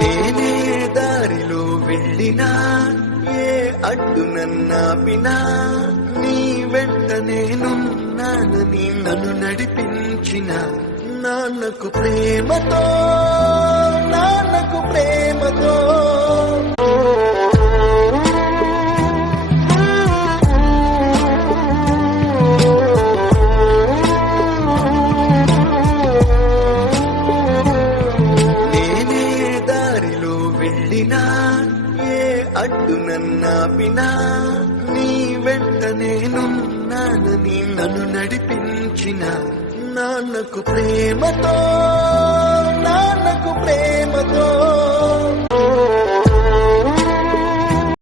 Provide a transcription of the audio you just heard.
నేనే దారిలో వెళ్ళినా ఏ అడ్డు నన్నాపినా నీ వెంట నేనున్నానని నన్ను నడిపించిన నాన్నకు ప్రేమతో నేనే దారిలో వెళ్ళినా ఏ అడ్డు నన్నాపినా నీ వెంట నేనున్నానని నన్ను నడిపించిన నాన్నకు ప్రేమతో